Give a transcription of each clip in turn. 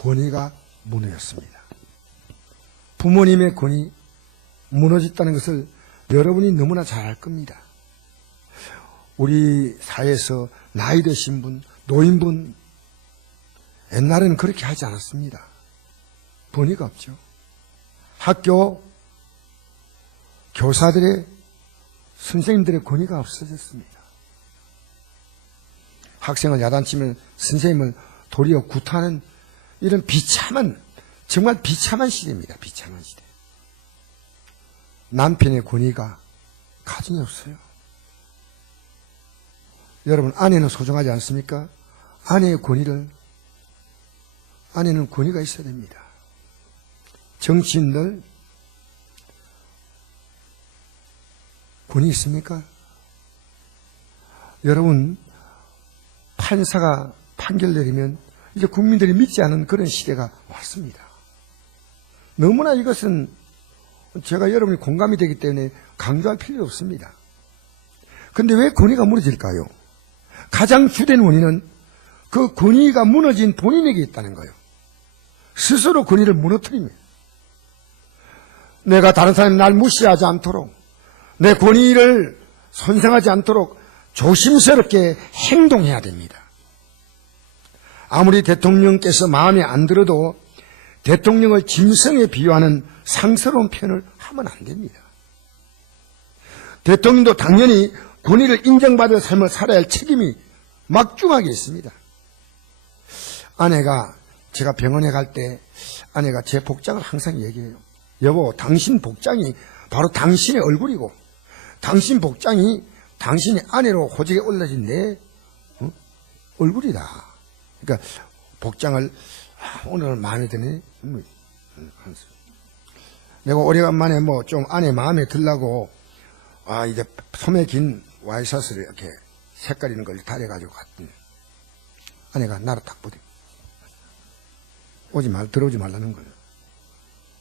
권위가 무너졌습니다. 부모님의 권위 무너졌다는 것을 여러분이 너무나 잘 알 겁니다. 우리 사회에서 나이 드신 분, 노인분, 옛날에는 그렇게 하지 않았습니다. 권위가 없죠. 학교 교사들의, 선생님들의 권위가 없어졌습니다. 학생을 야단치면 선생님을 도리어 구타하는 이런 비참한, 정말 비참한 시대입니다. 비참한 시대. 남편의 권위가 가정에 없어요. 여러분, 아내는 소중하지 않습니까? 아내의 권위를, 아내는 권위가 있어야 됩니다. 정치인들 권위 있습니까? 여러분, 판사가 판결 내리면 이제 국민들이 믿지 않은 그런 시대가 왔습니다. 너무나 이것은 제가 여러분이 공감이 되기 때문에 강조할 필요 없습니다. 그런데 왜 권위가 무너질까요? 가장 주된 원인은 그 권위가 무너진 본인에게 있다는 거예요. 스스로 권위를 무너뜨립니다. 내가 다른 사람이 날 무시하지 않도록, 내 권위를 손상하지 않도록 조심스럽게 행동해야 됩니다. 아무리 대통령께서 마음에 안 들어도 대통령을 짐승에 비유하는 상스러운 표현을 하면 안 됩니다. 대통령도 당연히 권위를 인정받을 삶을 살아야 할 책임이 막중하게 있습니다. 아내가, 제가 병원에 갈 때 아내가 제 복장을 항상 얘기해요. 여보, 당신 복장이 바로 당신의 얼굴이고, 당신 복장이 당신의 아내로 호적에 올라진 내 얼굴이다. 그러니까 복장을 오늘 마음에 드네. 내가 오래간만에 뭐 좀 아내 마음에 들라고 이제 소매 긴 와이셔츠를 이렇게 색깔 있는 걸 달여가지고 갔더니 아내가 나를 딱 보대. 들어오지 말라는 거예요.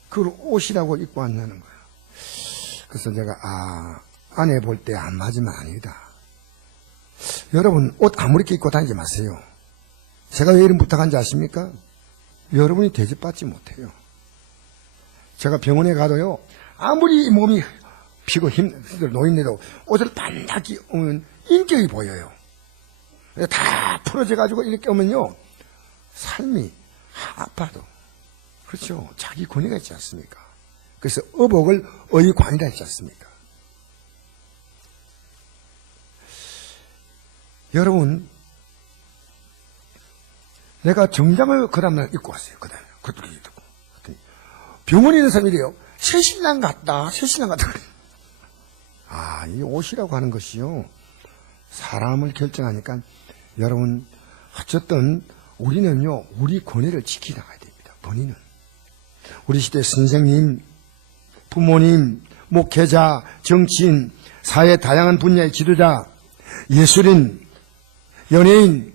그걸 옷이라고 입고 왔냐는 거예요. 그래서 제가 아내 볼 때 안 맞으면 아니다. 여러분, 옷 아무렇게 입고 다니지 마세요. 제가 왜 이런 부탁한지 아십니까? 여러분이 대접받지 못해요. 제가 병원에 가도요, 아무리 몸이 피고 힘들 노인네도 옷을 반짝이 오면 인격이 보여요. 다 풀어져가지고 이렇게 오면요, 삶이 아파도, 그렇죠. 자기 권위가 있지 않습니까? 그래서 의복을 의관이라 했지 않습니까? 여러분, 내가 정장을 그 다음날 입고 왔어요. 그 다음에. 그것도 듣고. 병원에 있는 사람이래요. 새신랑 같다. 새신랑 같다. 이 옷이라고 하는 것이요, 사람을 결정하니까 여러분, 어쨌든 우리는요, 우리 권위를 지키나가야 됩니다. 본인은. 우리 시대 선생님, 부모님, 목회자, 정치인, 사회 다양한 분야의 지도자, 예술인, 연예인,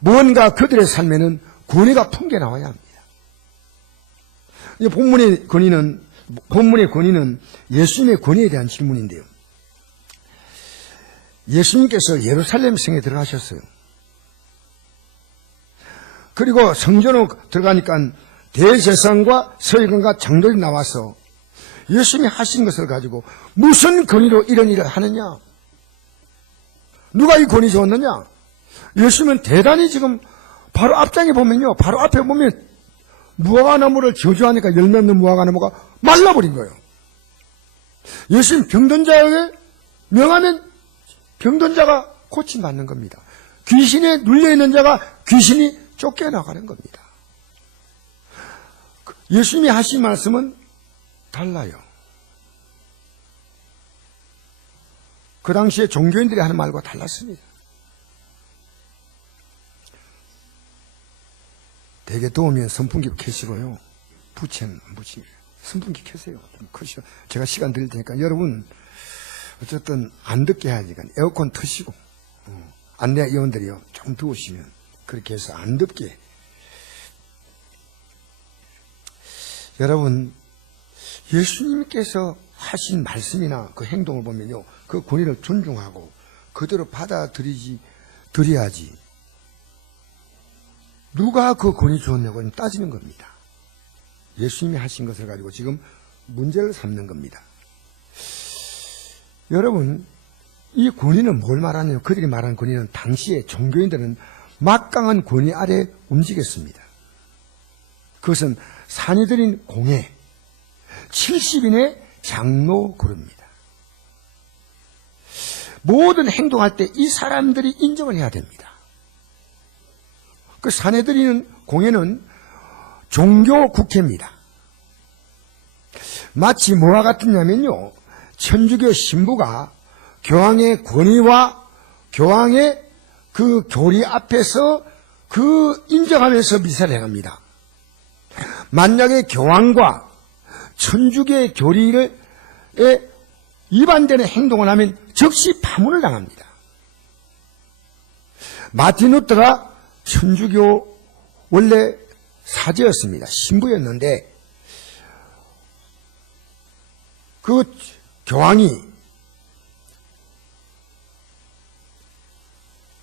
무언가 그들의 삶에는 권위가 풍겨 나와야 합니다. 본문의 권위는 예수님의 권위에 대한 질문인데요. 예수님께서 예루살렘 성에 들어가셨어요. 그리고 성전으로 들어가니까 대제사장과 서기관과 장로들이 나와서 예수님이 하신 것을 가지고 무슨 권위로 이런 일을 하느냐? 누가 이 권위 줬느냐? 예수님은 대단히 지금 바로 앞장에 보면요, 바로 앞에 보면 무화과나무를 저주하니까 열매 없는 무화과나무가 말라버린 거예요. 예수님 병든 자에게 명하면 병든 자가 고침받는 겁니다. 귀신에 눌려있는 자가 귀신이 쫓겨나가는 겁니다. 예수님이 하신 말씀은 달라요. 그 당시에 종교인들이 하는 말과 달랐습니다. 대개 더우면 선풍기 켜시고요. 부채는 안 붙이고 선풍기 켜세요. 좀 크시오. 제가 시간 드릴 테니까 여러분 어쨌든 안 덥게 해야니까 에어컨 트시고 안내 요원들이요 좀 더우시면 그렇게 해서 안 덥게. 여러분, 예수님께서 하신 말씀이나 그 행동을 보면요, 그 권위를 존중하고 그대로 받아들여야지. 누가 그 권위 주었냐고 따지는 겁니다. 예수님이 하신 것을 가지고 지금 문제를 삼는 겁니다. 여러분, 이 권위는 뭘 말하냐면, 그들이 말하는 권위는 당시에 종교인들은 막강한 권위 아래 움직였습니다. 그것은 산이 들인 공회, 70인의 장로 그룹입니다. 모든 행동할 때 이 사람들이 인정을 해야 됩니다. 그 산에 들이는 공회는 종교 국회입니다. 마치 뭐와 같으냐면요, 천주교 신부가 교황의 권위와 교황의 그 교리 앞에서 그 인정하면서 미사를 행합니다. 만약에 교황과 천주교의 교리에 위반되는 행동을 하면 즉시 파문을 당합니다. 마틴 루터가 천주교 원래 사제였습니다. 신부였는데 그 교황이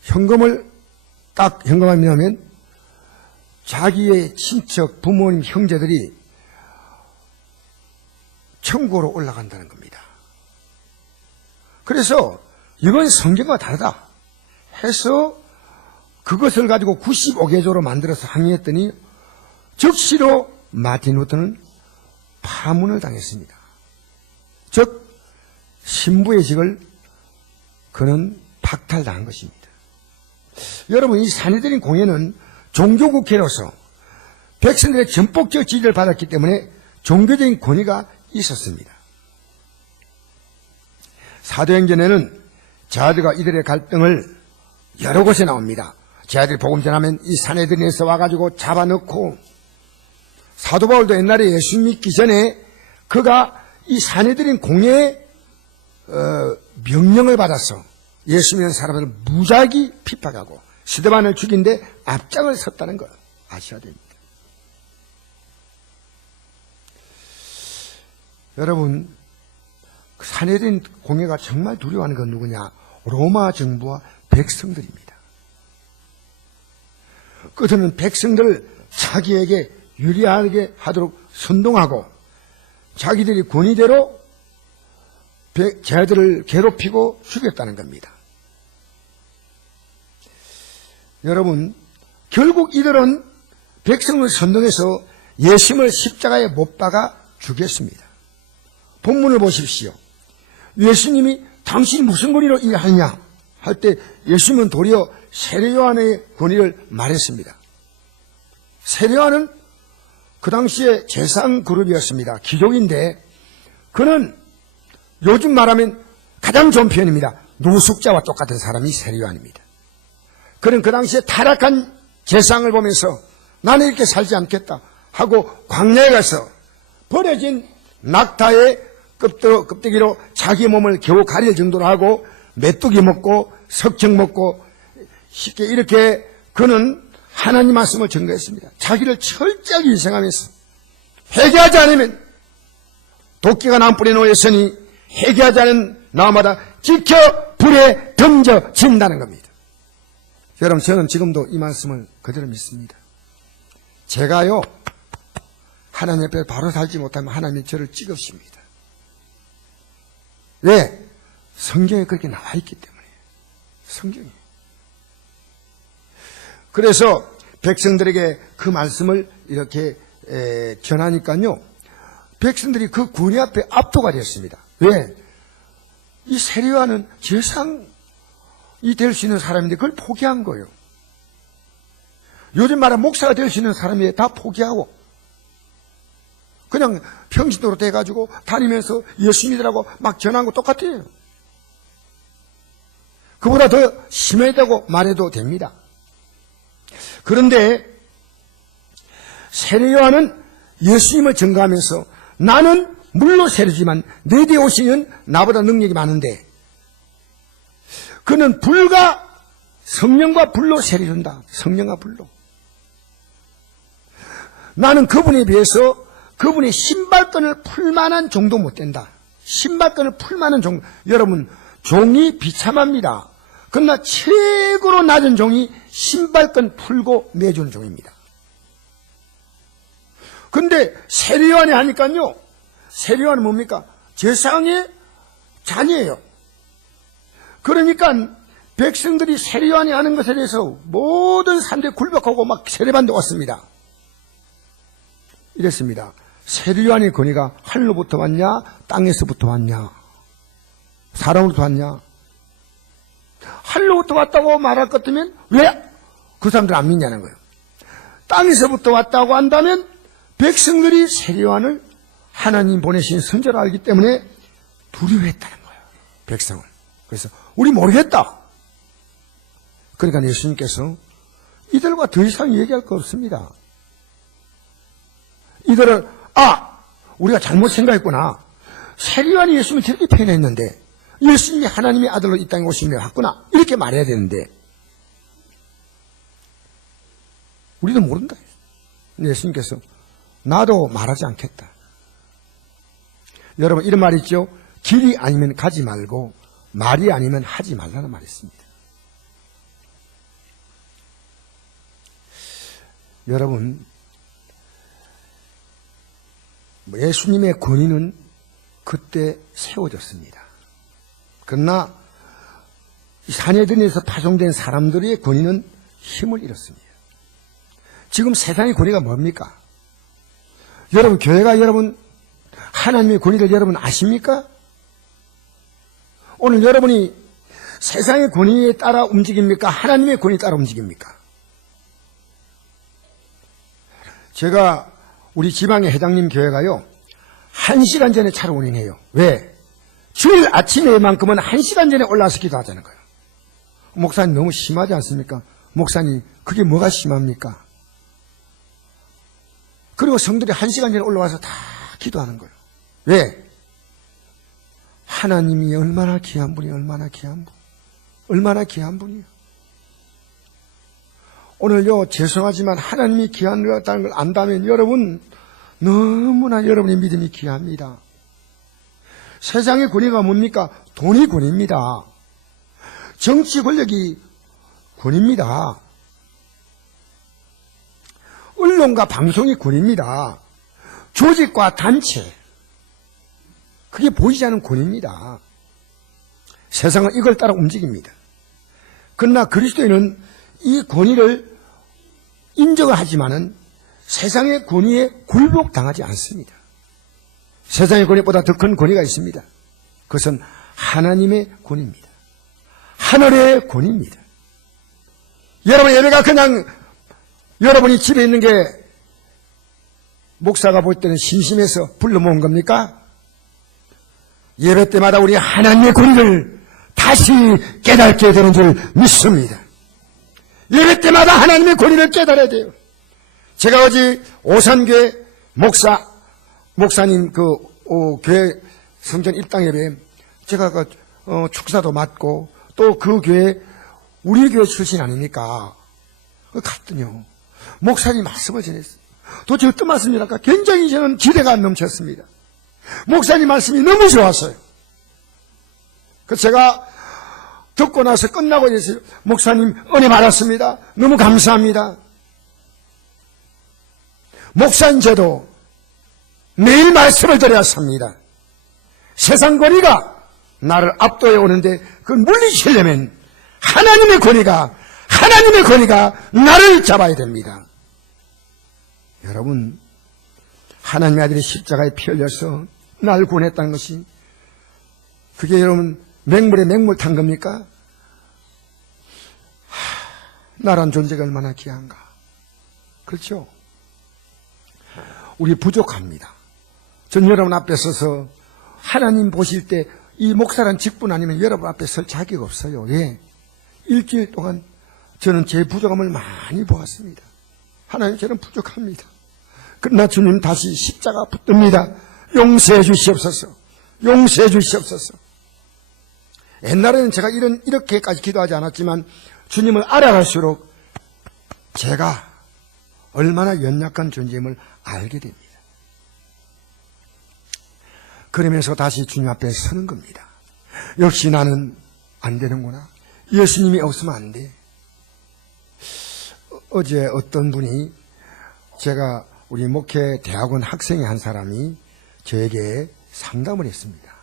현금을 딱 현금하면 자기의 친척, 부모님, 형제들이 천국으로 올라간다는 겁니다. 그래서 이건 성경과 다르다 해서 그것을 가지고 95개조로 만들어서 항의했더니 즉시로 마틴 루터는 파문을 당했습니다. 즉 신부의 직을 그는 박탈당한 것입니다. 여러분, 이 산헤드린 공회는 종교국회로서 백성들의 전폭적 지지를 받았기 때문에 종교적인 권위가 있었습니다. 사도행전에는 제자들과 이들의 갈등을 여러 곳에 나옵니다. 제자들이 복음 전하면 이 산헤드린에서 와가지고 잡아넣고, 사도 바울도 옛날에 예수 믿기 전에 그가 이 산헤드린 공회의 명령을 받아서 예수 믿는 사람을 무작위 핍박하고 스데반을 죽인 데 앞장을 섰다는 걸 아셔야 됩니다. 여러분, 산헤드린 공회가 정말 두려워하는 건 누구냐? 로마 정부와 백성들입니다. 그들은 백성들을 자기에게 유리하게 하도록 선동하고 자기들이 권위대로 제자들을 괴롭히고 죽였다는 겁니다. 여러분, 결국 이들은 백성을 선동해서 예수님을 십자가에 못 박아 죽였습니다. 본문을 보십시오. 예수님이 당신이 무슨 권위로 일하느냐 할 때 예수님은 도리어 세례요한의 권위를 말했습니다. 세례요한은 그 당시에 재상 그룹이었습니다. 귀족인데 그는 요즘 말하면 가장 좋은 표현입니다. 노숙자와 똑같은 사람이 세례요한입니다. 그는 그 당시에 타락한 재상을 보면서 나는 이렇게 살지 않겠다 하고 광야에 가서 버려진 낙타의 껍데기로 자기 몸을 겨우 가릴 정도로 하고 메뚜기 먹고 석청 먹고 쉽게 이렇게 그는 하나님 말씀을 전거했습니다. 자기를 철저하게 희생하면서 회개하지 않으면 도끼가 나무불에 놓였으니 회개하지 않은 나무마다 지켜 불에 던져진다는 겁니다. 여러분, 저는 지금도 이 말씀을 그대로 믿습니다. 제가요 하나님 앞에 바로 살지 못하면 하나님이 저를 찍으십니다. 왜? 성경에 그렇게 나와 있기 때문에. 성경이. 그래서 백성들에게 그 말씀을 이렇게 전하니까요, 백성들이 그 군의 앞에 압도가 됐습니다. 왜? 이 세례요한은 재상이 될 수 있는 사람인데 그걸 포기한 거예요. 요즘 말하면 목사가 될 수 있는 사람이 다 포기하고 그냥 평신도로 돼가지고 다니면서 예수 믿으라고 막 전한 거 똑같아요. 그보다 더 심하다고 말해도 됩니다. 그런데 세례요한은 예수님을 증거하면서 나는 물로 세례지만 내 뒤에 오시는 나보다 능력이 많은데 그는 불과 성령과 불로 세례준다. 성령과 불로. 나는 그분에 비해서 그분의 신발끈을 풀 만한 정도 못 된다. 신발끈을 풀 만한 정도. 여러분, 종이 비참합니다. 그러나 최고로 낮은 종이 신발끈 풀고 매주는 종입니다. 근데 세례요한이 하니까요, 세례요한은 뭡니까? 제사장의 자녀예요. 그러니까 백성들이 세례요한이 하는 것에 대해서 모든 사람들이 굴복하고 막 세례받는 왔습니다. 이랬습니다. 세례요한의 권위가 하늘로부터 왔냐, 땅에서부터 왔냐, 사람으로부터 왔냐? 하늘로부터 왔다고 말할 것 같으면 왜 그 사람들 안 믿냐는 거예요. 땅에서부터 왔다고 한다면 백성들이 세례요한을 하나님 보내신 선지자로 알기 때문에 두려워했다는 거예요. 백성을. 그래서 우리 모르겠다. 그러니까 예수님께서 이들과 더 이상 얘기할 거 없습니다. 이들은 우리가 잘못 생각했구나. 세례요한이 예수님을 저렇게 표현했는데 예수님이 하나님의 아들로 이 땅에 오신 게 왔구나. 이렇게 말해야 되는데 우리도 모른다. 예수님께서 나도 말하지 않겠다. 여러분 이런 말이 있죠. 길이 아니면 가지 말고 말이 아니면 하지 말라는 말이 있습니다. 여러분 예수님의 권위는 그때 세워졌습니다. 그러나 사내들에서 파송된 사람들의 권위는 힘을 잃었습니다. 지금 세상의 권위가 뭡니까? 여러분 교회가 여러분 하나님의 권위를 여러분 아십니까? 오늘 여러분이 세상의 권위에 따라 움직입니까? 하나님의 권위에 따라 움직입니까? 제가 우리 지방의 회장님 교회가요 1시간 전에 차를 운행해요. 왜? 주일 아침에만큼은 1시간 전에 올라와서 기도하자는 거예요. 목사님 너무 심하지 않습니까? 목사님 그게 뭐가 심합니까? 그리고 성들이 1시간 전에 올라와서 다 기도하는 거예요. 왜? 하나님이 얼마나 귀한 분이 얼마나 귀한 분, 얼마나 귀한 분이에요. 오늘요 죄송하지만 하나님이 귀한 것다는 걸 안다면 여러분 너무나 여러분의 믿음이 귀합니다. 세상의 권위가 뭡니까? 돈이 권위입니다. 정치 권력이 권위입니다. 언론과 방송이 권위입니다. 조직과 단체 그게 보이지 않는 권위입니다. 세상은 이걸 따라 움직입니다. 그러나 그리스도인은 이 권위를 인정을 하지만은 세상의 권위에 굴복당하지 않습니다. 세상의 권위보다 더 큰 권위가 있습니다. 그것은 하나님의 권위입니다. 하늘의 권위입니다. 여러분 예배가 그냥 여러분이 집에 있는 게 목사가 볼 때는 심심해서 불러 모은 겁니까? 예배 때마다 우리 하나님의 권위를 다시 깨닫게 되는 줄 믿습니다. 예배 때마다 하나님의 권위를 깨달아야 돼요. 제가 어제 오산교회 목사님 교회 성전 입당 예배 제가 축사도 맡고 또 그 교회 우리 교회 출신 아닙니까? 갔더니요 목사님 말씀을 전했어요. 도대체 어떤 말씀이랄까? 굉장히 저는 기대가 넘쳤습니다. 목사님 말씀이 너무 좋았어요. 그래서 제가 듣고 나서 끝나고 이랬어요. 목사님 은혜 받았습니다. 너무 감사합니다. 목사인 저도 매일 말씀을 드려야 삽니다. 세상 권위가 나를 압도해 오는데 그걸 물리치려면 하나님의 권위가 나를 잡아야 됩니다. 여러분 하나님의 아들이 십자가에 피 흘려서 나를 구원했다는 것이 그게 여러분 맹물에 맹물 탄 겁니까? 나란 존재가 얼마나 귀한가. 그렇죠? 우리 부족합니다. 전 여러분 앞에 서서 하나님 보실 때 이 목사란 직분 아니면 여러분 앞에 설 자격 없어요. 예. 일주일 동안 저는 제 부족함을 많이 보았습니다. 하나님 저는 부족합니다. 그러나 주님 다시 십자가 붙듭니다. 용서해 주시옵소서. 용서해 주시옵소서. 옛날에는 제가 이렇게까지 기도하지 않았지만 주님을 알아갈수록 제가 얼마나 연약한 존재임을 알게 됩니다. 그러면서 다시 주님 앞에 서는 겁니다. 역시 나는 안 되는구나. 예수님이 없으면 안 돼. 어제 어떤 분이 제가 우리 목회 대학원 학생의 한 사람이 저에게 상담을 했습니다.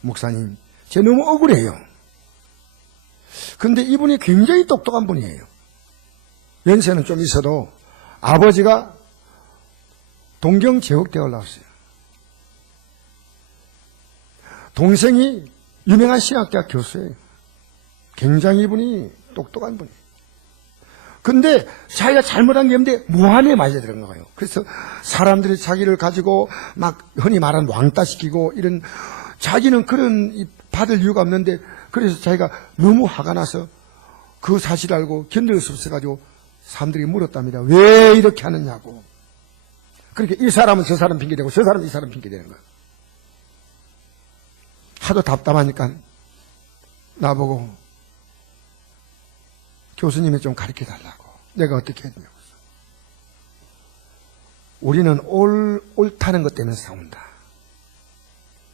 목사님, 제 너무 억울해요. 근데 이분이 굉장히 똑똑한 분이에요. 연세는 좀 있어도 아버지가 동경제국대에 올라왔어요. 동생이 유명한 신학대학 교수예요. 굉장히 이분이 똑똑한 분이에요. 근데 자기가 잘못한 게 없는데 무한에 맞아 들어간 거예요. 그래서 사람들이 자기를 가지고 막 흔히 말하는 왕따시키고 이런, 자기는 그런 받을 이유가 없는데, 그래서 자기가 너무 화가 나서 그 사실을 알고 견딜 수 없어가지고 사람들이 물었답니다. 왜 이렇게 하느냐고. 그렇게 이 사람은 저 사람 핑계대고 저 사람은 이 사람 핑계대는 거예요. 하도 답답하니까 나보고 교수님이 좀 가르쳐 달라고. 내가 어떻게 해야 되냐고. 우리는 옳다는 것 때문에 싸운다.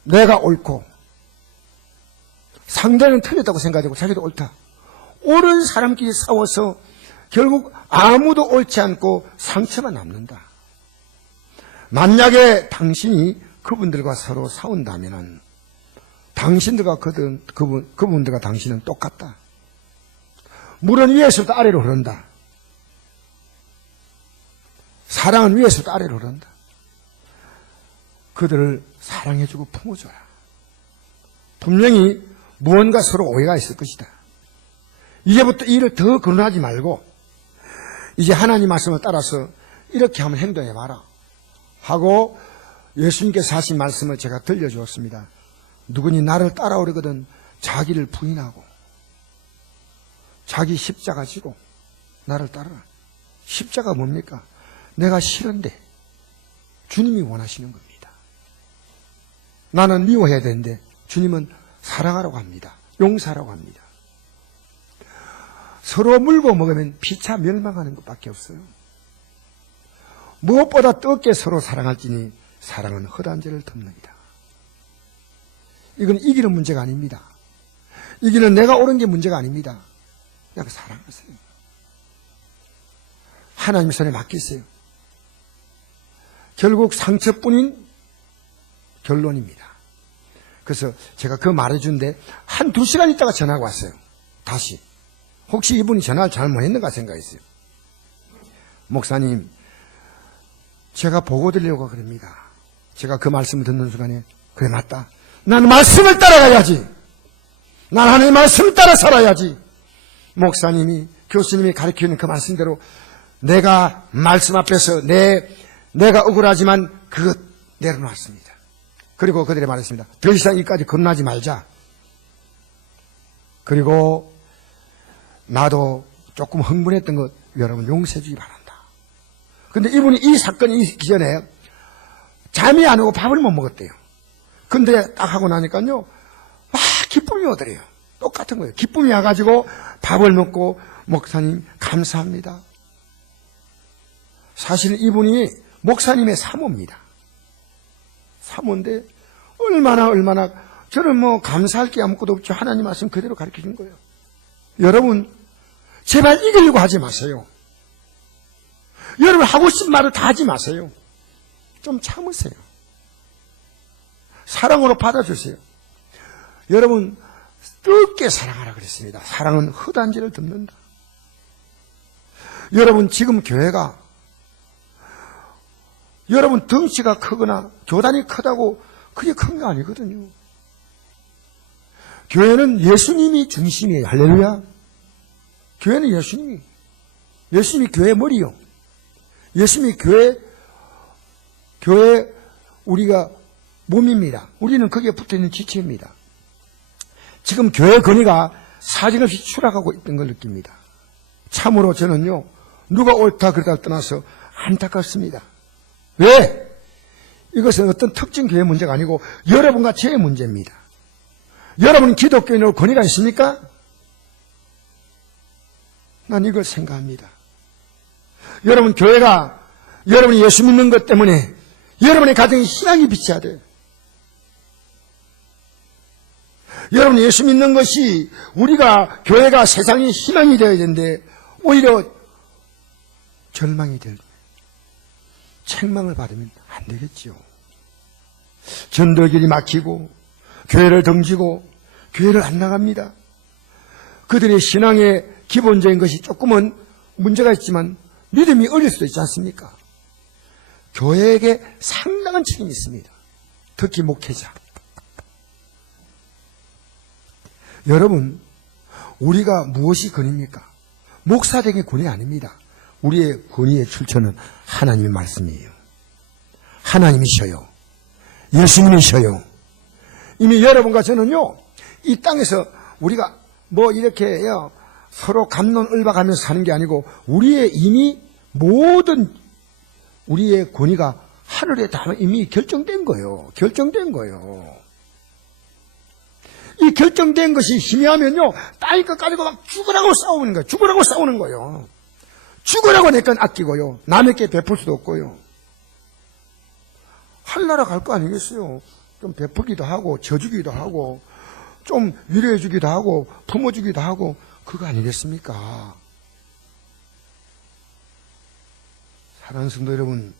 내가 옳고 상대는 틀렸다고 생각하고 자기도 옳다. 옳은 사람끼리 싸워서 결국 아무도 옳지 않고 상처만 남는다. 만약에 당신이 그분들과 서로 싸운다면 당신들과 그분들과 당신은 똑같다. 물은 위에서부터 아래로 흐른다. 사랑은 위에서부터 아래로 흐른다. 그들을 사랑해주고 품어줘라. 분명히 무언가 서로 오해가 있을 것이다. 이제부터 이 일을 더 거론하지 말고 이제 하나님 말씀을 따라서 이렇게 한번 행동해봐라 하고 예수님께서 하신 말씀을 제가 들려주었습니다. 누구니 나를 따라오려거든 자기를 부인하고 자기 십자가 지고 나를 따르라. 십자가 뭡니까? 내가 싫은데 주님이 원하시는 겁니다. 나는 미워해야 되는데 주님은 사랑하라고 합니다. 용서하라고 합니다. 서로 물고 먹으면 피차 멸망하는 것밖에 없어요. 무엇보다 뜨겁게 서로 사랑할지니 사랑은 헛한 죄를 덮느니라. 이건 이기는 문제가 아닙니다. 이기는 내가 옳은 게 문제가 아닙니다. 그냥 사랑하세요. 하나님 손에 맡기세요. 결국 상처뿐인 결론입니다. 그래서 제가 그 말해준데 한 2시간 있다가 전화가 왔어요. 다시. 혹시 이분이 전화를 잘못했는가 생각했어요. 목사님, 제가 보고 드리려고 그럽니다. 제가 그 말씀을 듣는 순간에 그래 맞다. 나는 말씀을 따라가야지. 난 하나님의 말씀을 따라 살아야지. 목사님이 교수님이 가르치는 그 말씀대로 내가 말씀 앞에서 내가 억울하지만 그것 내려놨습니다. 그리고 그들이 말했습니다. 더 이상 이까지 건너지 말자. 그리고 나도 조금 흥분했던 것 여러분 용서해 주기 바란다. 근데 이분이 이 사건이 있기 전에 잠이 안 오고 밥을 못 먹었대요. 근데 딱 하고 나니까요, 기쁨이 오더래요. 똑같은 거예요. 기쁨이 와가지고 밥을 먹고 목사님 감사합니다. 사실 이분이 목사님의 사모입니다. 사모인데 얼마나 저는 뭐 감사할 게 아무것도 없죠. 하나님 말씀 그대로 가르쳐 준 거예요. 여러분 제발 이기려고 하지 마세요. 여러분 하고 싶은 말을 다 하지 마세요. 좀 참으세요. 사랑으로 받아주세요. 여러분 뜨겁게 사랑하라 그랬습니다. 사랑은 헛한 죄를 덮는다. 여러분 지금 교회가 여러분 덩치가 크거나 교단이 크다고 그게 큰 거 아니거든요. 교회는 예수님이 중심이에요. 할렐루야. 교회는 예수님이 교회 머리요. 예수님이 교회 우리가 몸입니다. 우리는 거기에 붙어있는 지체입니다. 지금 교회 건의가 사정없이 추락하고 있던 걸 느낍니다. 참으로 저는요, 누가 옳다 그러다 떠나서 안타깝습니다. 왜? 이것은 어떤 특정 교회 문제가 아니고 여러분과 제 문제입니다. 여러분 기독교인으로 권위가 있습니까? 난 이걸 생각합니다. 여러분 교회가 여러분이 예수 믿는 것 때문에 여러분의 가정에 희망이 비쳐야 돼요. 여러분, 예수 믿는 것이 우리가 교회가 세상의 희망이 되어야 되는데 오히려 절망이 될, 책망을 받으면 안 되겠지요. 전도길이 막히고 교회를 덩지고 교회를 안 나갑니다. 그들의 신앙의 기본적인 것이 조금은 문제가 있지만 믿음이 어릴 수도 있지 않습니까? 교회에게 상당한 책임이 있습니다. 특히 목회자. 여러분, 우리가 무엇이 권위입니까? 목사되기 권위 아닙니다. 우리의 권위의 출처는 하나님의 말씀이에요. 하나님이셔요. 예수님이셔요. 이미 여러분과 저는요, 이 땅에서 우리가 뭐 이렇게요, 서로 갑론을박하면서 사는 게 아니고 우리의 이미 모든 우리의 권위가 하늘에 다 이미 결정된 거예요. 결정된 거예요. 이 결정된 것이 희미하면요, 땅의 것 가지고 막 죽으라고 싸우는 거예요. 죽으라고 싸우는 거예요. 죽으라고 내 건 아끼고요. 남에게 베풀 수도 없고요. 할나라 갈 거 아니겠어요? 좀 베풀기도 하고, 져주기도 하고, 좀 위로해주기도 하고, 품어주기도 하고, 그거 아니겠습니까? 사랑하는 성도 여러분,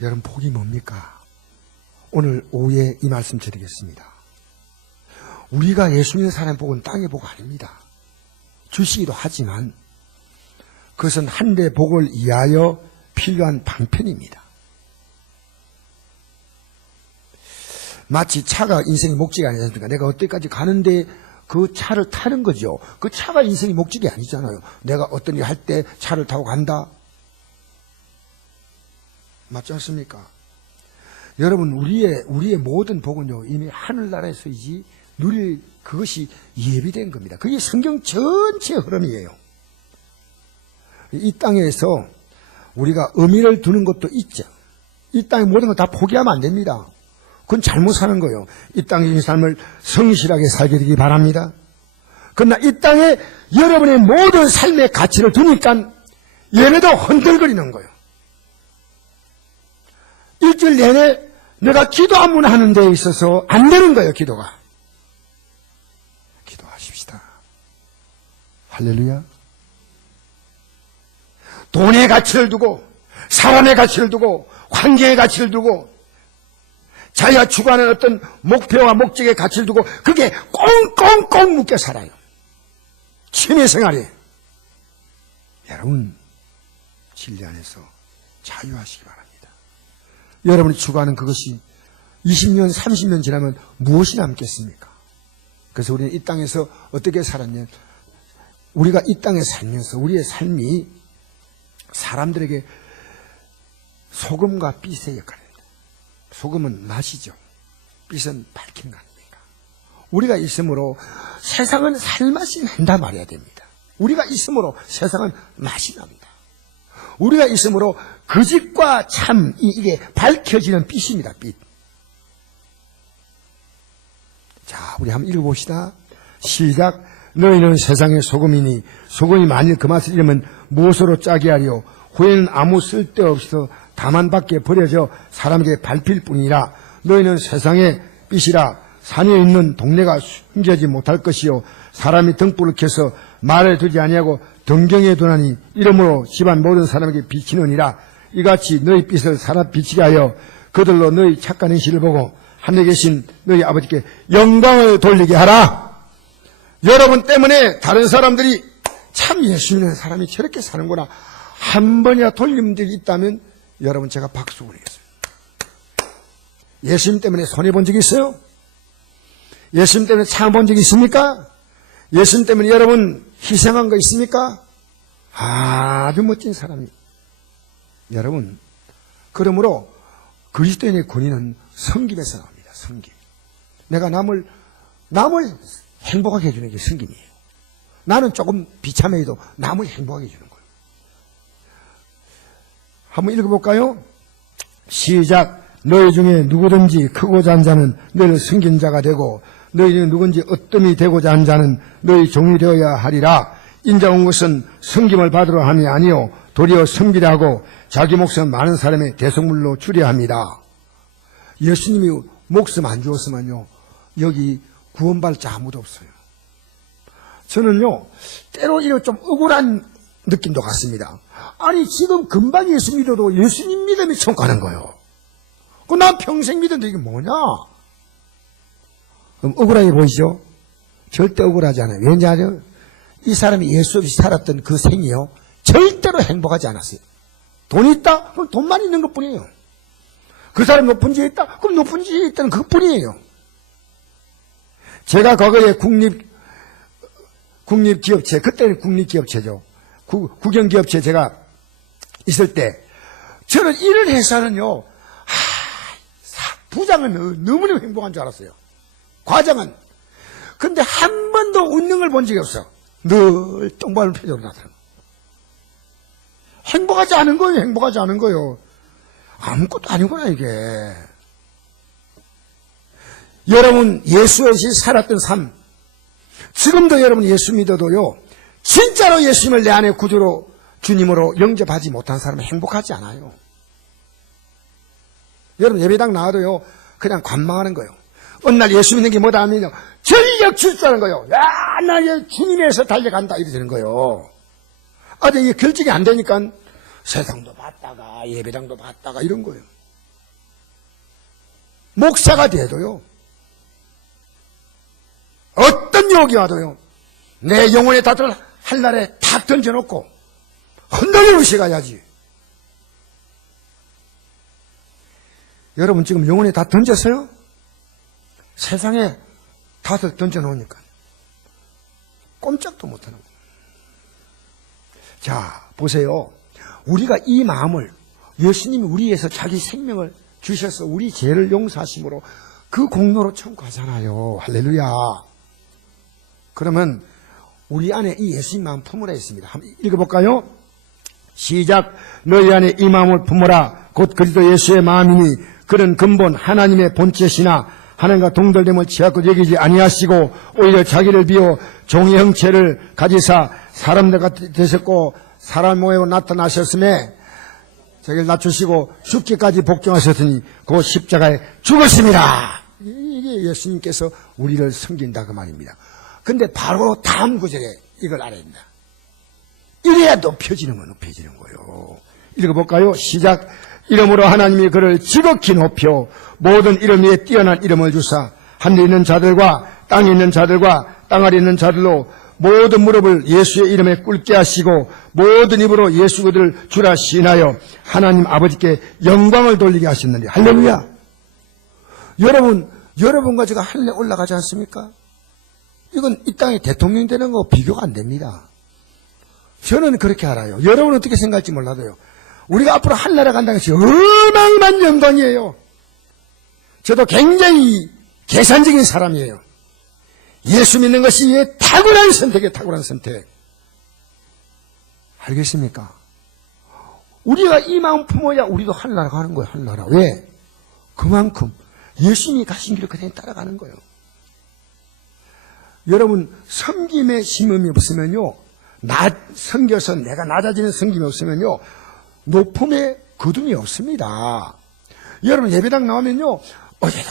여러분 복이 뭡니까? 오늘 오후에 이 말씀 드리겠습니다. 우리가 예수 믿는 사람의 복은 땅의 복 아닙니다. 주시기도 하지만 그것은 한 대 복을 위하여 필요한 방편입니다. 마치 차가 인생의 목적이 아니지 않습니까? 내가 어디까지 가는데 그 차를 타는 거죠. 그 차가 인생의 목적이 아니잖아요. 내가 어떤 일 할 때 차를 타고 간다. 맞지 않습니까? 여러분, 우리의 모든 복은요, 이미 하늘나라에서이지 누릴 그것이 예비된 겁니다. 그게 성경 전체의 흐름이에요. 이 땅에서 우리가 의미를 두는 것도 있죠. 이 땅의 모든 걸 다 포기하면 안 됩니다. 그건 잘못 사는 거예요. 이 땅의 삶을 성실하게 살게 되기 바랍니다. 그러나 이 땅에 여러분의 모든 삶의 가치를 두니까 얘네도 흔들거리는 거예요. 일주일 내내 내가 기도 한번 하는 데에 있어서 안 되는 거예요, 기도가. 기도하십시다. 할렐루야. 돈의 가치를 두고, 사람의 가치를 두고, 환경의 가치를 두고, 자기가 추구하는 어떤 목표와 목적의 가치를 두고, 그게 꽁꽁꽁 묶여 살아요. 취미 생활이. 여러분, 진리 안에서 자유하시기 바랍니다. 여러분이 추구하는 그것이 20년, 30년 지나면 무엇이 남겠습니까? 그래서 우리는 이 땅에서 어떻게 살았냐? 우리가 이 땅에 살면서 우리의 삶이 사람들에게 소금과 빛의 역할입니다. 소금은 맛이죠. 빛은 밝힌 거 아닙니까? 우리가 있으므로 세상은 살맛이 난다 말해야 됩니다. 우리가 있으므로 세상은 맛이 납니다. 우리가 있으므로 거짓과 참, 이게 밝혀지는 빛입니다, 빛. 자, 우리 한번 읽어봅시다. 시작. 너희는 세상의 소금이니 소금이 만일 그 맛을 잃으면 무엇으로 짜게 하리요? 후에는 아무 쓸데없어 다만 밖에 버려져 사람에게 밟힐 뿐이라. 너희는 세상의 빛이라. 산에 있는 동네가 숨겨지 못할 것이요, 사람이 등불을 켜서 말에 두지 아니하고 등경에 두나니 이러므로 집안 모든 사람에게 비치느니라. 이같이 너희 빛을 사람 비치게 하여 그들로 너희 착한 행실을 보고 하늘에 계신 너희 아버지께 영광을 돌리게 하라. 여러분 때문에 다른 사람들이 참 예수 믿는 사람이 저렇게 사는구나 한 번이나 돌린 적이 있다면 여러분 제가 박수 보내겠습니다. 예수님 때문에 손해본 적이 있어요? 예수님 때문에 참 본 적이 있습니까? 예수님 때문에 여러분 희생한 거 있습니까? 아주 멋진 사람이. 여러분, 그러므로 그리스도인의 권위는 섬김에서 나옵니다. 섬김. 내가 남을 행복하게 해주는 게 섬김이에요. 나는 조금 비참해도 남을 행복하게 해주는 거예요. 한번 읽어볼까요? 시작. 너희 중에 누구든지 크고자 한 자는 너희를 섬긴 자가 되고 너희 중에 누군지 어뜸이 되고자 한 자는 너희 종이 되어야 하리라. 인자 온 것은 섬김을 받으러 함이 아니요 도리어 섬기려 하고 자기 목숨 많은 사람의 대속물로 주려 합니다. 예수님이 목숨 안 주었으면요, 여기 구원받을 자 아무도 없어요. 저는요, 때로 이런 좀 억울한 느낌도 같습니다. 아니, 지금 금방 예수 믿어도 예수님 믿음이 천가는 거예요. 난 평생 믿었는데 이게 뭐냐? 그럼 억울하게 보이죠? 절대 억울하지 않아요. 왜냐하면 이 사람이 예수 없이 살았던 그 생이요, 절대로 행복하지 않았어요. 돈이 있다? 그럼 돈만 있는 것 뿐이에요. 그 사람이 높은 지에 있다? 그럼 높은 지에 있다는 그뿐이에요. 제가 과거에 국립기업체, 그때는 국립기업체죠. 국영기업체 제가 있을 때, 저는 이런 회사는요, 부장은 너무너무 행복한 줄 알았어요. 과장은. 근데 한 번도 웃는 걸 본 적이 없어. 늘 똥바른 표정으로 나타나요. 행복하지 않은 거예요, 행복하지 않은 거예요. 아무것도 아니구나, 이게. 여러분, 예수 없이 살았던 삶, 지금도 여러분 예수 믿어도요, 진짜로 예수님을 내 안에 구주로, 주님으로 영접하지 못한 사람은 행복하지 않아요. 여러분, 예배당 나와도요, 그냥 관망하는 거예요. 어느 날 예수 믿는 게 뭐다 하면요, 전력 질주하는 거예요. 야, 나 주님에서 달려간다, 이렇게 되는 거예요. 아직 이게 결정이 안 되니까 세상도 봤다가 예배당도 봤다가 이런 거예요. 목사가 돼도요, 어떤 욕이 와도요, 내 영혼의 탓을 할 날에 탁 던져놓고 흔들려 의식해야지. 여러분 지금 영혼에 다 던졌어요? 세상에 탓을 던져놓으니까 꼼짝도 못하는 거예요. 자, 보세요. 우리가 이 마음을, 예수님이 우리 위해서 자기 생명을 주셔서 우리 죄를 용서하심으로 그 공로로 청구하잖아요. 할렐루야. 그러면 우리 안에 이 예수님 마음 품으라 했습니다. 한번 읽어볼까요? 시작. 너희 안에 이 마음을 품으라. 곧 그리스도 예수의 마음이니 그는 근본 하나님의 본체시나 하나님과 동떨됨을 취하고 여기지 아니하시고 오히려 자기를 비워 종의 형체를 가지사 사람들 같이 되셨고 사람 모양으로 나타나셨음에 자기를 낮추시고 죽기까지 복종하셨으니 그 십자가에 죽었습니다. 이게 예수님께서 우리를 섬긴다 그 말입니다. 근데 바로 다음 구절에 이걸 알아야 된다. 이래야 높여지는 거예요. 읽어볼까요? 시작. 이름으로 하나님이 그를 지극히 높여 모든 이름 위에 뛰어난 이름을 주사 하늘에 있는 자들과 땅에 있는 자들과 땅 아래 있는 자들로 모든 무릎을 예수의 이름에 꿇게 하시고 모든 입으로 예수 그들을 주라 시인하여 하나님 아버지께 영광을 돌리게 하셨느니. 할렐루야. 여러분과 제가 하늘에 올라가지 않습니까? 이건 이 땅에 대통령 되는 거 비교가 안 됩니다. 저는 그렇게 알아요. 여러분은 어떻게 생각할지 몰라도요. 우리가 앞으로 하늘나라 간다는 것이 어마어마한 영광이에요. 저도 굉장히 계산적인 사람이에요. 예수 믿는 것이 탁월한 선택이에요. 탁월한 선택. 알겠습니까? 우리가 이 마음 품어야 우리도 하늘나라 가는 거예요. 하늘나라. 왜? 그만큼 예수님이 가신 길을 그대로 따라가는 거예요. 여러분, 섬김의 심음이 없으면요, 섬겨서 내가 낮아지는 섬김이 없으면요, 높음의 거둠이 없습니다. 여러분, 예배당 나오면요, 어제도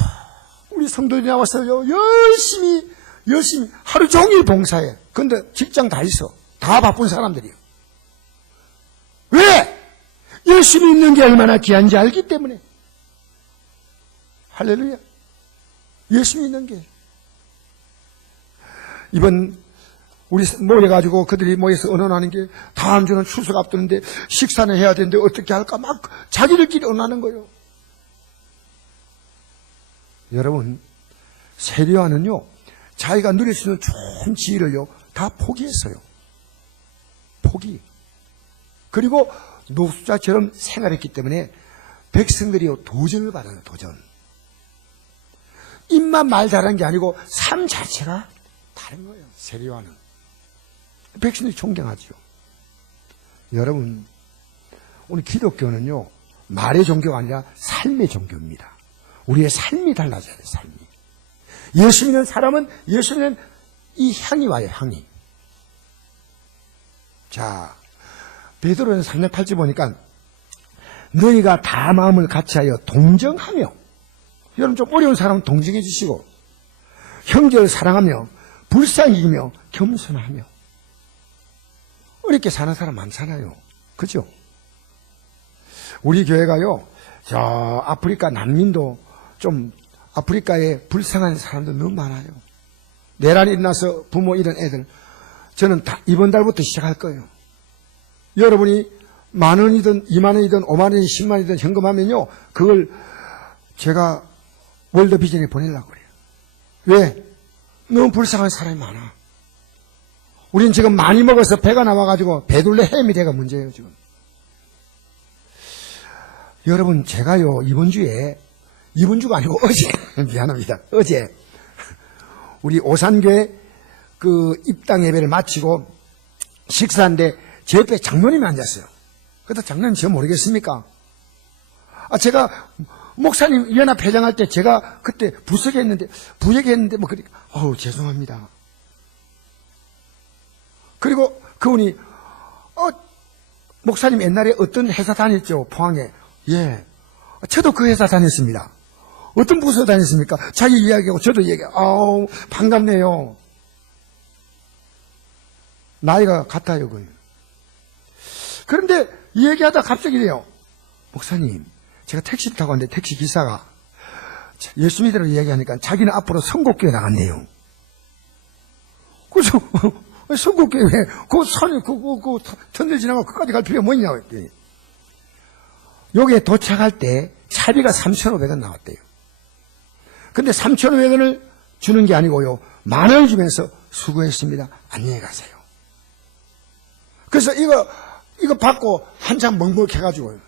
우리 성도들이 나왔어요. 열심히 하루 종일 봉사해. 근데 직장 다 있어. 다 바쁜 사람들이에요. 왜? 예수 믿는 게 얼마나 귀한지 알기 때문에. 할렐루야. 예수 믿는 게. 이번 우리 모여가지고 그들이 모여서 언언하는 게 다음 주는 추석 앞두는데 식사는 해야 되는데 어떻게 할까 막 자기들끼리 언하는 거예요. 여러분, 세례요한은요, 자기가 누릴 수 있는 좋은 지위를요 다 포기했어요. 포기. 그리고 노숙자처럼 생활했기 때문에 백성들이요 도전을 받아요. 도전. 입만 말 잘하는 게 아니고 삶 자체가 다른 거예요. 세례요한은. 백성들이 존경하죠. 여러분, 오늘 기독교는요, 말의 종교가 아니라 삶의 종교입니다. 우리의 삶이 달라져야 돼요, 삶이. 예수 믿는 사람은, 예수 믿는 이 향이 와요, 향이. 자, 베드로는 3장 8절 보니까, 너희가 다 마음을 같이하여 동정하며, 여러분 좀 어려운 사람은 동정해 주시고 형제를 사랑하며 불쌍히 여기며 겸손하며 어렵게 사는 사람 많잖아요. 그죠? 우리 교회가요, 저 아프리카 난민도 좀 아프리카에 불쌍한 사람도 너무 많아요. 내란이 일어나서 부모 잃은 애들 저는 다 이번 달부터 시작할 거예요. 여러분이 10,000원이든 20,000원이든 50,000원이든 10만원이든 현금하면요, 그걸 제가 월드비전에 보내려고 그래요. 왜? 너무 불쌍한 사람이 많아. 우린 지금 많이 먹어서 배가 나와가지고 배둘레 햄이 돼가 문제예요, 지금. 여러분, 제가요, 이번 주가 아니고 어제, 미안합니다. 어제, 우리 오산교회 그 입당 예배를 마치고 식사한데 제 옆에 장로님이 앉았어요. 그래도 장로님 저 모르겠습니까? 제가 목사님 연합 회장할 때 제가 그때 부석했는데 뭐 그러니까 죄송합니다. 그리고 그분이 목사님 옛날에 어떤 회사 다녔죠? 포항에. 예. 저도 그 회사 다녔습니다. 어떤 부서 다녔습니까? 자기 이야기하고 저도 얘기하고 반갑네요. 나이가 같아요, 거의. 그런데 얘기하다 갑자기 이래요. 목사님, 제가 택시를 타고 왔는데 택시 기사가 예수 믿으라고 이야기하니까 자기는 앞으로 선곡교회 나갔네요. 그래서 선곡교회 왜 그 산에 그 터널 지나고 그까지 갈 필요가 뭐냐고 했더니 여기에 도착할 때 차비가 3,500원 나왔대요. 근데 3,500원을 주는 게 아니고요, 10,000원을 주면서 수고했습니다. 안녕히 가세요. 그래서 이거 받고 한참 멍멍해가지고요.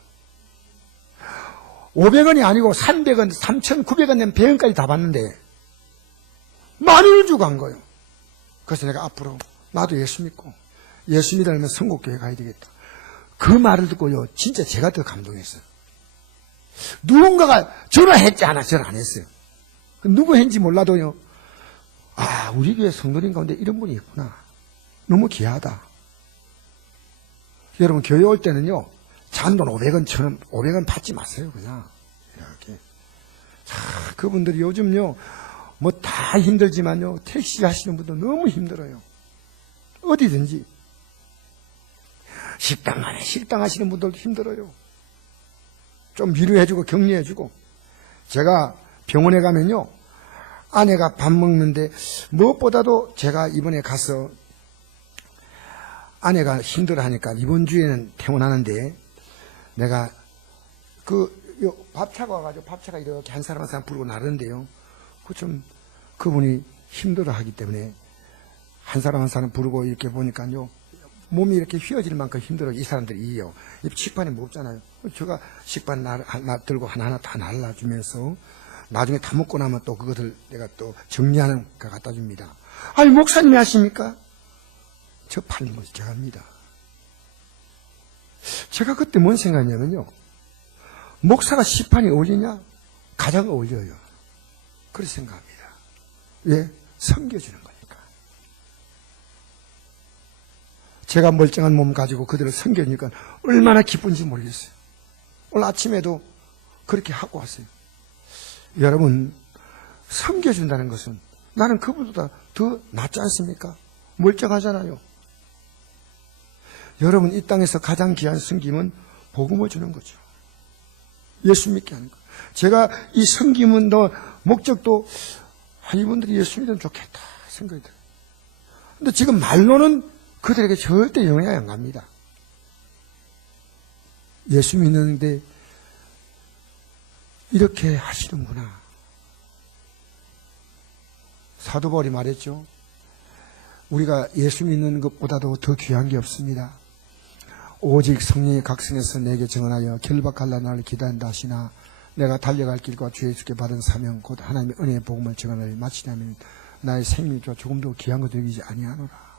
500원이 아니고 300원, 3,900원 낸 배원까지 다 받는데 10,000원을 주고 간 거예요. 그래서 내가 앞으로 나도 예수 믿고 예수 믿으려면 선곡교회 가야 되겠다. 그 말을 듣고요, 진짜 제가 더 감동했어요. 누군가가 전화했지 않아? 전화 안 했어요. 누구 했는지 몰라도요, 우리 교회 성도님 가운데 이런 분이 있구나. 너무 귀하다. 여러분, 교회 올 때는요, 잔돈 500원, 1,000원, 500원 받지 마세요, 그냥. 이렇게. 그분들이 요즘요, 뭐 다 힘들지만요, 택시 하시는 분도 너무 힘들어요. 어디든지. 식당 안에 식당 하시는 분들도 힘들어요. 좀 위로해주고 격려해주고. 제가 병원에 가면요, 아내가 밥 먹는데 무엇보다도 제가 이번에 가서 아내가 힘들어하니까 이번 주에는 퇴원하는데 내가 밥차가 와가지고 밥차가 이렇게 한 사람 한 사람 부르고 나르는데요, 그분이 힘들어하기 때문에 한 사람 한 사람 부르고 이렇게 보니까요, 몸이 이렇게 휘어질 만큼 힘들어. 이 사람들이요, 식판이 무겁잖아요. 제가 식판 들고 하나하나 다 날라주면서 나중에 다 먹고 나면 또 그것을 내가 또 정리하는 거 갖다 줍니다. 아니, 목사님이 하십니까? 저 팔은 뭐 제가 합니다. 제가 그때 뭔 생각이냐면요, 목사가 시판이 어울리냐? 가장 어울려요. 그렇게 생각합니다. 왜? 섬겨주는 거니까. 제가 멀쩡한 몸 가지고 그들을 섬겨주니까 얼마나 기쁜지 모르겠어요. 오늘 아침에도 그렇게 하고 왔어요. 여러분, 섬겨준다는 것은 나는 그분보다 더 낫지 않습니까? 멀쩡하잖아요. 여러분, 이 땅에서 가장 귀한 섬김은 복음을 주는 거죠. 예수 믿게 하는 거. 제가 이 섬김은 목적도 이분들이 예수 믿으면 좋겠다 생각이 들어요. 근데 지금 말로는 그들에게 절대 영향이 안 갑니다. 예수 믿는데 이렇게 하시는구나. 사도 바울이 말했죠. 우리가 예수 믿는 것보다도 더 귀한 게 없습니다. 오직 성령이 각성해서 내게 증언하여 결박할 날을 기다린다 하시나 내가 달려갈 길과 주 예수께 받은 사명 곧 하나님의 은혜의 복음을 증언하여 마치냐면 나의 생명과 조금도 귀한 것 여기지 아니하노라.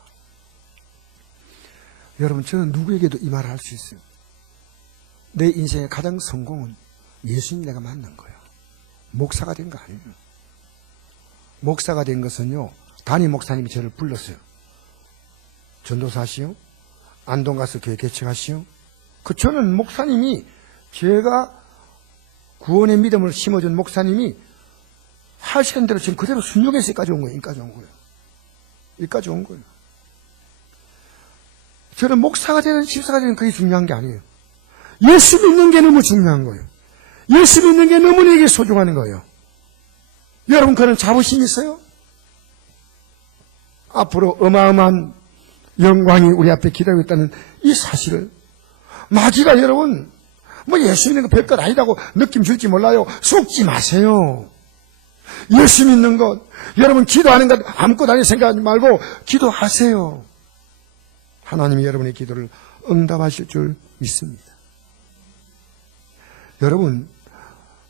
여러분, 저는 누구에게도 이 말을 할 수 있어요. 내 인생의 가장 성공은 예수님 내가 만난 거예요. 목사가 된 거 아니에요. 목사가 된 것은요, 담임 목사님이 저를 불렀어요. 전도사시오? 안동 가서 교회 개척하시오? 저는 목사님이, 제가 구원의 믿음을 심어준 목사님이 하시는 대로 지금 그대로 순종해서 여기까지 온 거예요. 여기까지 온 거예요. 여기까지 온 거예요. 저는 목사가 되는 집사가 되는 그게 중요한 게 아니에요. 예수 믿는 게 너무 중요한 거예요. 예수 믿는 게 너무 내게 소중한 거예요. 여러분 그런 자부심이 있어요? 앞으로 어마어마한 영광이 우리 앞에 기다리고 있다는 이 사실을 마귀가 여러분 뭐 예수 믿는 거 별것 아니라고 느낌 줄지 몰라요. 속지 마세요. 예수 믿는 것, 여러분 기도하는 것 아무것도 아니 생각하지 말고 기도하세요. 하나님이 여러분의 기도를 응답하실 줄 믿습니다. 여러분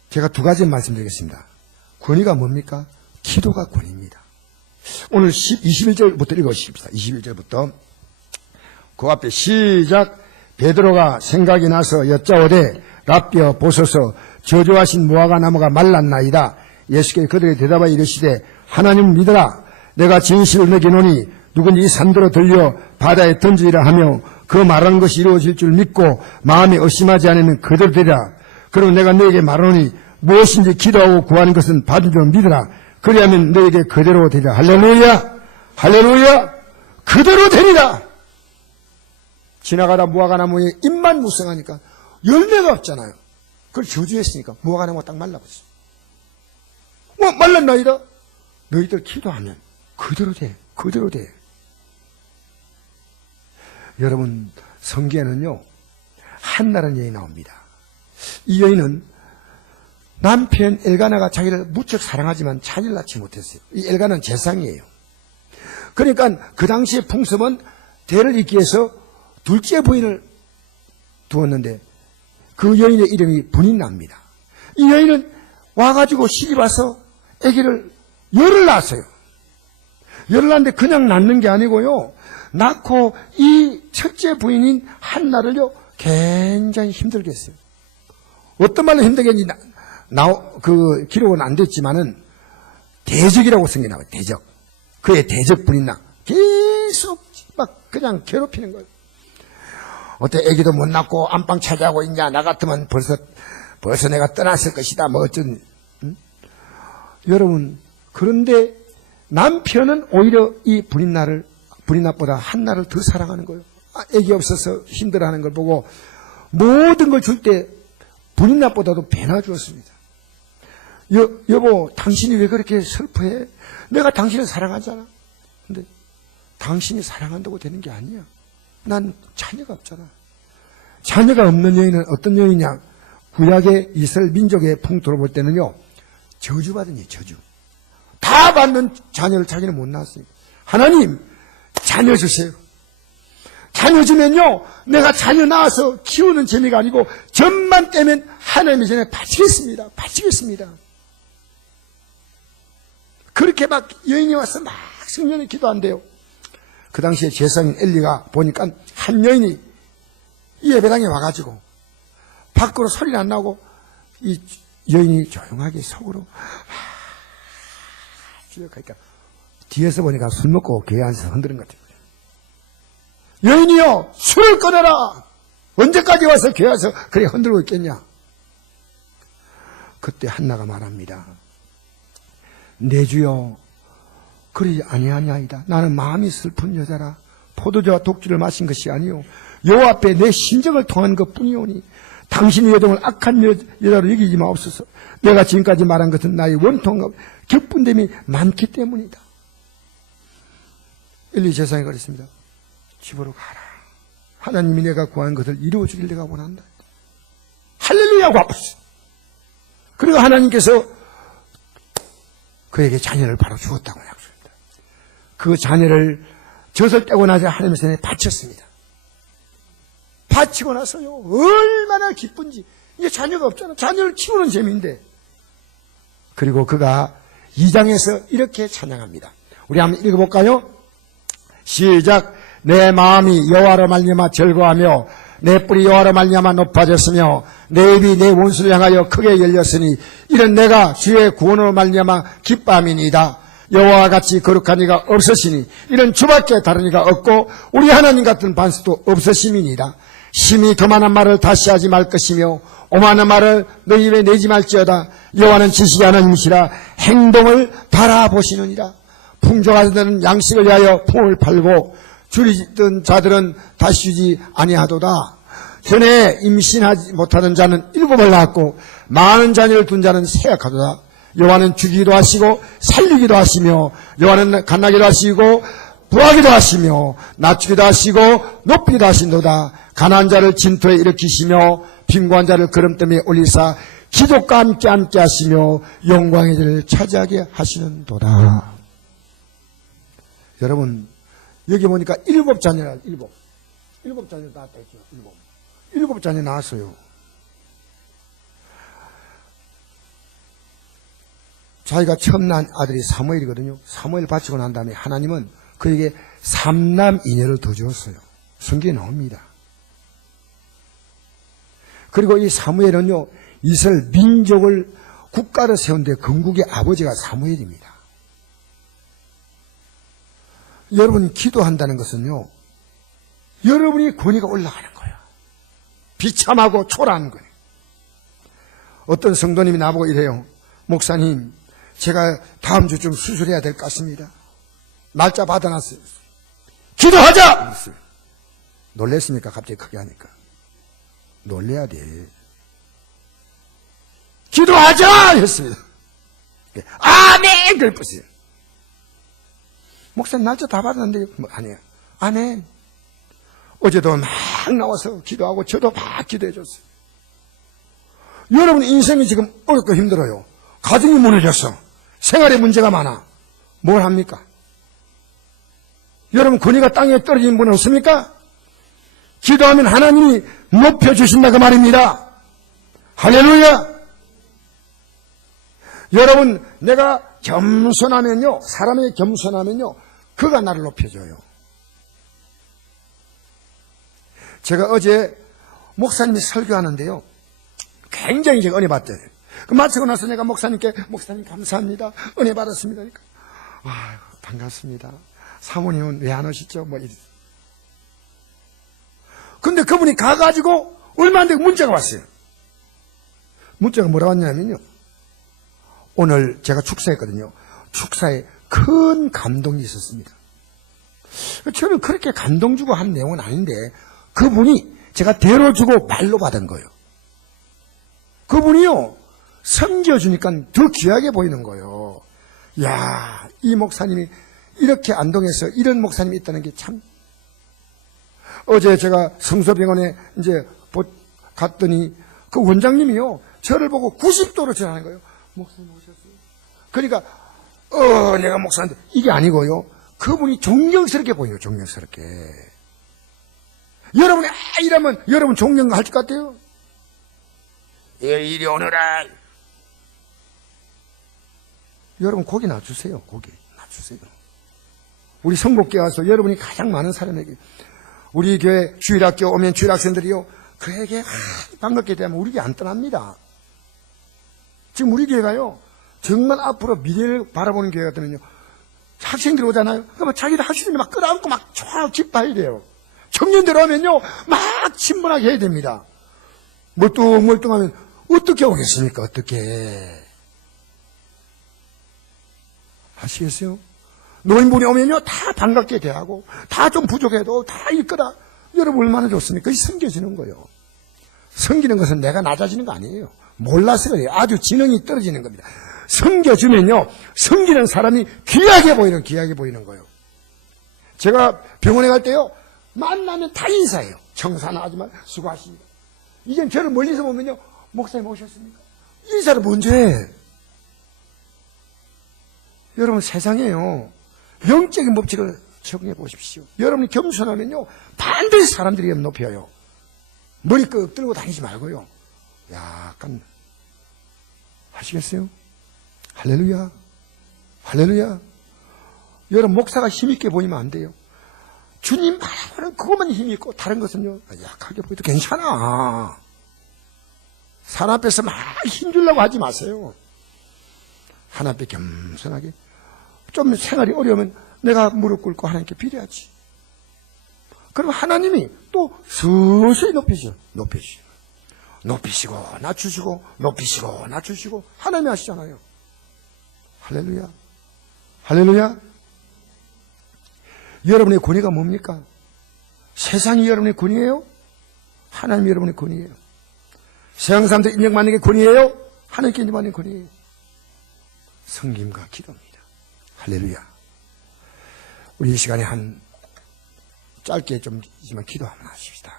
제가 두 가지 말씀드리겠습니다. 권위가 뭡니까? 기도가 권위입니다. 오늘 21절부터 읽어주십시다. 21절부터 그 앞에 시작. 베드로가 생각이 나서 여짜오되 라삐어 보소서 저주하신 무화과 나무가 말랐나이다. 예수께서 그들에게 대답하여 이르시되 하나님 믿으라. 내가 진실을 너기노니 누군지 이 산도로 들려 바다에 던지리라 하며 그 말하는 것이 이루어질 줄 믿고 마음에 의심하지 않으면 그대로 되리라. 그리고 내가 너에게 말하노니 무엇인지 기도하고 구하는 것은 받은 줄 믿으라. 그리하면 너에게 그대로 되리라. 할렐루야! 할렐루야! 그대로 되리라! 지나가다 무화과 나무에 잎만 무성하니까 열매가 없잖아요. 그걸 저주했으니까 무화과 나무가 딱 말라버렸어. 뭐 말랐나이다? 너희들 기도하면 그대로 돼. 그대로 돼. 여러분 성경에는요 한나라는 여인이 나옵니다. 이 여인은 남편 엘가나가 자기를 무척 사랑하지만 자녀를 낳지 못했어요. 이 엘가나는 재상이에요. 그러니까 그 당시의 풍습은 대를 잇기 위해서 둘째 부인을 두었는데 그 여인의 이름이 분인나입니다. 이 여인은 와가지고 시집와서 아기를 열을 낳았어요. 열을 낳았는데 그냥 낳는 게 아니고요. 낳고 이 첫째 부인인 한나를요 굉장히 힘들게 했어요. 어떤 말로 힘들게 했는지 그 기록은 안 됐지만은 대적이라고 쓴 게 나와요. 대적. 그의 대적 분인나 계속 막 그냥 괴롭히는 거예요. 어때 애기도 못 낳고 안방 차지하고 있냐. 나 같으면 벌써 내가 떠났을 것이다. 뭐 어쩐. 응? 여러분 그런데 남편은 오히려 이 분인나보다 한나를 더 사랑하는 거예요. 애기 없어서 힘들어하는 걸 보고 모든 걸 줄 때 분인나보다도 배나 주었습니다. 여보 당신이 왜 그렇게 슬퍼해? 내가 당신을 사랑하잖아. 근데 당신이 사랑한다고 되는 게 아니야. 난 자녀가 없잖아. 자녀가 없는 여인은 어떤 여인이냐? 구약의 이스라엘 민족의 풍토로 볼 때는요 저주받은 예 저주. 다 받는 자녀를 자기는 못 낳았으니까 하나님 자녀 주세요. 자녀 주면요 내가 자녀 낳아서 키우는 재미가 아니고 점만 떼면 하나님의 전에 바치겠습니다. 바치겠습니다. 그렇게 막 여인이 와서 막 성년에 기도한대요. 그 당시에 제사장인 엘리가 보니까 한 여인이 이 예배당에 와가지고 밖으로 소리는 안 나고 이 여인이 조용하게 속으로 그러니까 뒤에서 보니까 술 먹고 교회 안에서 흔드는 것 같아요. 여인이요 술을 꺼내라. 언제까지 와서 교회 와서 그래 흔들고 있겠냐. 그때 한나가 말합니다. 내 주여 그리 아니하니이다. 나는 마음이 슬픈 여자라. 포도주와 독주를 마신 것이 아니요 여호와 앞에 내 심정을 통한 것뿐이오니 당신의 여정을 악한 여자로 여기지 마옵소서. 내가 지금까지 말한 것은 나의 원통과 격분됨이 많기 때문이다. 엘리 제사장이 그랬습니다. 집으로 가라. 하나님이 내가 구한 것을 이루어주길 내가 원한다. 할렐루야 와봤어. 그리고 하나님께서 그에게 자녀를 바로 주었다고 약속합니다. 그 자녀를 젖을 떼고 나서 하나님의 손에 바쳤습니다. 바치고 나서요 얼마나 기쁜지. 이게 자녀가 없잖아. 자녀를 키우는 재미인데. 그리고 그가 2장에서 이렇게 찬양합니다. 우리 한번 읽어볼까요? 시작. 내 마음이 여호와로 말미암아 즐거워하며 내 뿔이 여호와로 말미암아 높아졌으며 내 입이 내 원수를 향하여 크게 열렸으니 이는 내가 주의 구원으로 말미암아 기뻐함이니이다. 여호와와 같이 거룩한 이가 없으시니 이런 주밖에 다른 이가 없고 우리 하나님 같은 반석도 없으심이니라. 심히 교만한 말을 다시 하지 말 것이며 오만한 말을 너희 입에 내지 말지어다. 여호와는 지식의 하나님이시라 행동을 바라보시느니라. 풍족한 자들은 양식을 위하여 풍을 팔고 줄이던 자들은 다시 주지 아니하도다. 전에 임신하지 못하는 자는 7을 낳았고 많은 자녀를 둔 자는 세약하도다. 여호와는 주기도 하시고 살리기도 하시며 여호와는 간나기도 하시고 부하기도 하시며 낮추기도 하시고 높이기도 하신도다. 가난한 자를 진토에 일으키시며 빈곤한 자를 거름더미에 올리사 기독과 함께 하시며 영광의 자를 차지하게 하시는도다. 여러분 여기 보니까 7자녀라. 7자녀 낳았다 했죠. 7자녀 낳았어요. 자기가 처음 낳은 아들이 사무엘이거든요. 사무엘 바치고 난 다음에 하나님은 그에게 3남 2녀를 더 주었어요. 성경에 나옵니다. 그리고 이 사무엘은요, 이스라엘 민족을 국가를 세운 데 건국의 아버지가 사무엘입니다. 여러분 기도한다는 것은요, 여러분이 권위가 올라가는 거예요. 비참하고 초라한 거예요. 어떤 성도님이 나보고 이래요. 목사님, 제가 다음 주쯤 수술해야 될 것 같습니다. 날짜 받아놨어요. 기도하자! 놀랬습니까? 갑자기 크게 하니까. 놀래야 돼. 기도하자! 했습니다. 아멘! 그럴 것이에요. 목사님 날짜 다 받았는데, 아니에요. 아멘. 어제도 막 나와서 기도하고 저도 막 기도해 줬어요. 여러분 인생이 지금 어렵고 힘들어요. 가정이 무너졌어. 생활에 문제가 많아. 뭘 합니까? 여러분 권위가 땅에 떨어진 분 없습니까? 기도하면 하나님이 높여주신다 그 말입니다. 할렐루야. 여러분 내가 겸손하면요, 사람에게 겸손하면요, 그가 나를 높여줘요. 제가 어제 목사님이 설교하는데요, 굉장히 제가 은혜 받대요. 그 마치고 나서 내가 목사님께, 목사님 감사합니다, 은혜 받았습니다. 그러니까 아유 반갑습니다. 사모님은 왜 안 오시죠? 뭐 이랬어요. 근데 그분이 가가지고 얼마 안 되고 문자가 왔어요. 문자가 뭐라 왔냐면요, 오늘 제가 축사했거든요. 축사에 큰 감동이 있었습니다. 저는 그렇게 감동 주고 한 내용은 아닌데 그분이 제가 대로 주고 말로 받은 거예요. 그분이요, 섬겨주니까 더 귀하게 보이는 거예요. 야, 이 목사님이 이렇게 안동에서 이런 목사님이 있다는 게 참. 어제 제가 성서병원에 이제 갔더니 그 원장님이요, 저를 보고 90도로 전하는 거예요. 목사님 오셨어요? 그러니까 내가 목사인데 이게 아니고요, 그분이 존경스럽게 보여요. 존경스럽게. 여러분이 이러면 여러분 존경할 것 같아요? 이리 오너라. 여러분 고기 놔주세요. 고기 놔주세요. 우리 성복교회 와서 여러분이 가장 많은 사람에게, 우리 교회 주일학교 오면 주일학생들이요, 그에게 반갑게 대하면 우리 교회 안 떠납니다. 지금 우리 교회가요, 정말 앞으로 미래를 바라보는 교회가 되면요, 학생들이 오잖아요. 그러면 자기들 학생들이 막 끌어안고 막 쫙 기뻐해야 돼요. 청년들 오면요, 막 친분하게 해야 됩니다. 멀뚱멀뚱하면 어떻게 오겠습니까? 어떻게. 아시겠어요? 노인분이 오면요, 다 반갑게 대하고, 다 좀 부족해도 다 이끌어. 여러분 얼마나 좋습니까? 이 섬겨지는 거예요. 섬기는 것은 내가 낮아지는 거 아니에요. 몰라서 그래요. 아주 지능이 떨어지는 겁니다. 섬겨주면요, 섬기는 사람이 귀하게 보이는 거예요. 제가 병원에 갈 때요, 만나면 다 인사해요. 청사나 아줌마 수고하십니다. 이젠 저를 멀리서 보면요, 목사님 오셨습니까? 인사를 먼저 해. 여러분 세상에요, 영적인 법칙을 적용해 보십시오. 여러분이 겸손하면요, 반드시 사람들이 높여요. 머리 끄 들고 다니지 말고요, 약간. 아시겠어요? 할렐루야. 할렐루야. 여러분 목사가 힘있게 보이면 안 돼요. 주님 말하는 그것만 힘있고 다른 것은요, 약하게 보여도 괜찮아. 사람 앞에서 막 힘주려고 하지 마세요. 하나님 앞에 겸손하게. 좀 생활이 어려우면 내가 무릎 꿇고 하나님께 빌어야지. 그럼 하나님이 또 서서히 높이시고 낮추시고 높이시고 낮추시고 하나님이 하시잖아요. 할렐루야. 할렐루야. 여러분의 권위가 뭡니까? 세상이 여러분의 권위예요? 하나님이 여러분의 권위예요. 세상 사람들 인정받는 게 권위예요? 하나님께 인정받는 권위예요. 성김과 기도입니다. 할렐루야. 우리 이 시간에 한 짧게 좀 있지만 기도 한번 하십시다.